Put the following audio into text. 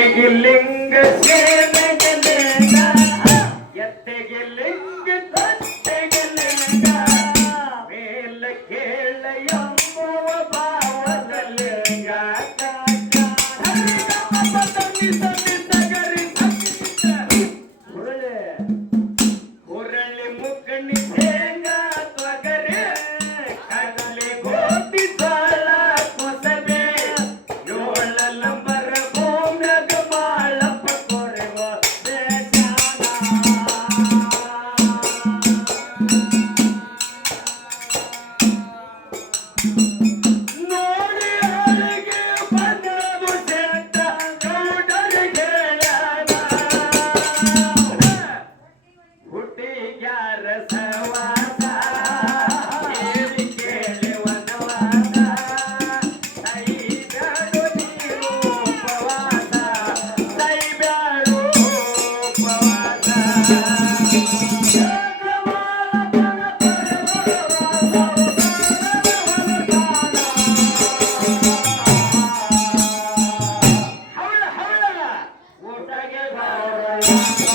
ಭೂಮಿಗೆ ಲಿಂಗ ಸೇನೆಗೆ ಲಿಂಗ ಎತ್ತೆಗೆ ಲಿಂಗ ತಟ್ಟೆಗೆ ಲಿಂಗ ಮೇಲ ಕೇಳ ಎಂಬುವ ಭಾವದ ಲಿಂಗ ಹುರಳಿ ಮುಗ್ಗಣಿ ಶೇಂಗ ತೊಗರೆ ಕಡಲೆ ಗೋಧಿ ಜೋಳ ಕೊಸಬೆ ಏಳ ನಂಬರ ಭೂಮ್ಯಾಗ ಬಾಳಪ್ಪ ಕೊರೆವ ದೇಶಾನ ನೋಡಿ ಅಲ್ಲಿಗೆ ಬಂದವು ಸೇತ ಗೌಡರಿಗೆ ಹುಟ್ಟಿಗ್ಯಾರ ಸವಾಸ ಕೇಳಿ ಕೇಳಿ ವನವಾಸ ಸೈಬ್ಯಾಡು ನೀರು ಉಪವಾಸ ಸೈಬ್ಯಾಡು ಉಪವಾಸ ಹೌಳ ಹೌಳ ಊಟಗೆ ಬಾರ